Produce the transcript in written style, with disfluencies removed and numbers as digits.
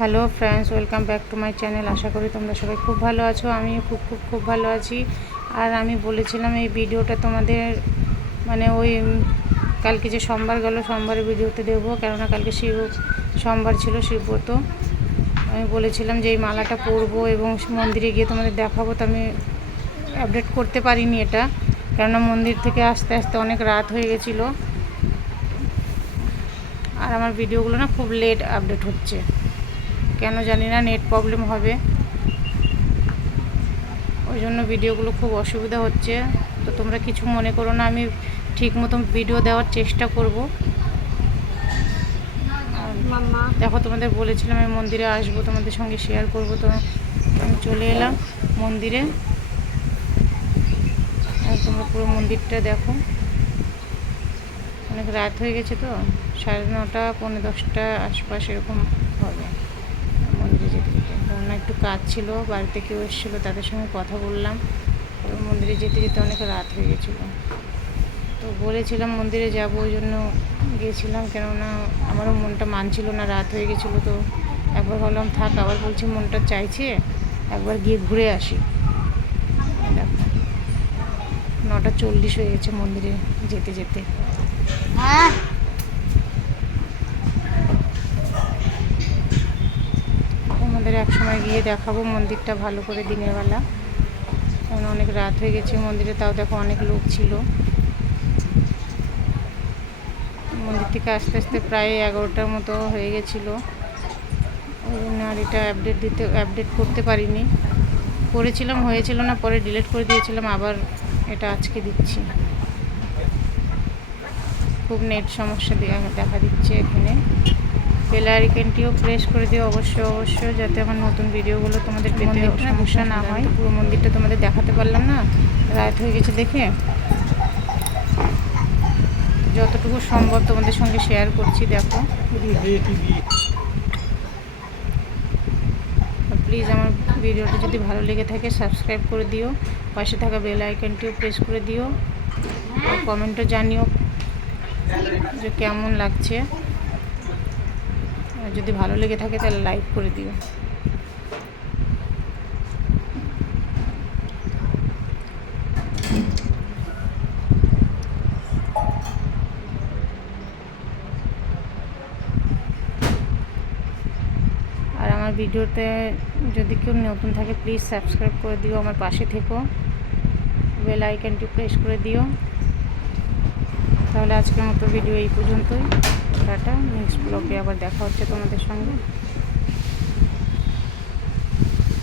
Hello friends, welcome back to my channel. আশা করি তোমরা সবাই খুব ভালো আছো। আমিও খুব ভালো আছি। আর আমি বলেছিলাম এই ভিডিওটা তোমাদের ওই কালকে যে সোমবার গেল, সোমবারের ভিডিওতে দেবো, কেননা কালকে সোমবার ছিল, শিবব্রত। আমি বলেছিলাম যে এই মালাটা পরবো এবং মন্দিরে গিয়ে তোমাদের দেখাবো, তো আমি আপডেট করতে পারিনি এটা, কেননা মন্দির থেকে আসতে আসতে অনেক রাত হয়ে গেছিলো। আর আমার ভিডিওগুলো না খুব লেট আপডেট হচ্ছে, কেন জানি না, নেট প্রবলেম হবে, ওই জন্য ভিডিওগুলো খুব অসুবিধা হচ্ছে। তো তোমরা কিছু মনে করো না, আমি ঠিক মতো ভিডিও দেওয়ার চেষ্টা করব। দেখো, তোমাদের বলেছিলাম আমি মন্দিরে আসবো, তোমাদের সঙ্গে শেয়ার করব। তো আমি চলে এলাম মন্দিরে, আর তোমরা পুরো মন্দিরটা দেখো। অনেক রাত হয়ে গেছে, তো 9:30 পৌনে 10টা আশপাশ এরকম হবে মন্দিরে যেতে যেতে। কারণ একটু কাজ ছিল, বাড়িতে কেউ এসেছিলো, তাদের সঙ্গে কথা বললাম। তো মন্দিরে যেতে যেতে অনেক রাত হয়ে গেছিলো। তো বলেছিলাম মন্দিরে যাব, ওই জন্য গিয়েছিলাম, কেননা আমারও মনটা মানছিল না, রাত হয়ে গেছিলো। তো একবার ভাবলাম থাক, আবার বলছি মনটা চাইছে একবার গিয়ে ঘুরে আসি। দেখো 9:40 হয়ে গেছে মন্দিরে যেতে যেতে। আমাদের এক সময় গিয়ে দেখাবো মন্দিরটা ভালো করে দিনের বেলা, কারণ অনেক রাত হয়ে গেছে মন্দিরে। তাও দেখো অনেক লোক ছিল মন্দির থেকে আসতে আসতে, প্রায় 11টার মতো হয়ে গেছিলো। ওই জন্য আর এটা আপডেট করতে পারিনি। করেছিলাম, হয়েছিল না, পরে ডিলিট করে দিয়েছিলাম, আবার এটা আজকে দিচ্ছি। খুব নেট সমস্যা দেখা দিচ্ছে এখানে। বেল আইকনটিও প্রেস করে দিও অবশ্যই, যাতে আমার নতুন ভিডিওগুলো তোমাদের পেতে সমস্যা না হয়। পুরো মন্দিরটা তোমাদের দেখাতে পারলাম না, রাত হয়ে গেছে দেখে। যতটুকু সম্ভব তোমাদের সঙ্গে শেয়ার করছি। দেখো প্লিজ আমার ভিডিওটা যদি ভালো লেগে থাকে সাবস্ক্রাইব করে দিও, পাশে থাকা বেল আইকনটিও প্রেস করে দিও, আর কমেন্টও জানিও যে কেমন লাগছে। যদি ভালো লেগে থাকে তাহলে লাইক করে দিও। আর আমার ভিডিওতে যদি কেউ নতুন থাকে প্লিজ সাবস্ক্রাইব করে দিও, আমার পাশে থেকো, বেল আইকনটি প্রেস করে দিও। তাহলে আজকের মতো ভিডিও এই পর্যন্তই। টাটা, নেক্সট ব্লগে আবার দেখা হচ্ছে তোমাদের সঙ্গে।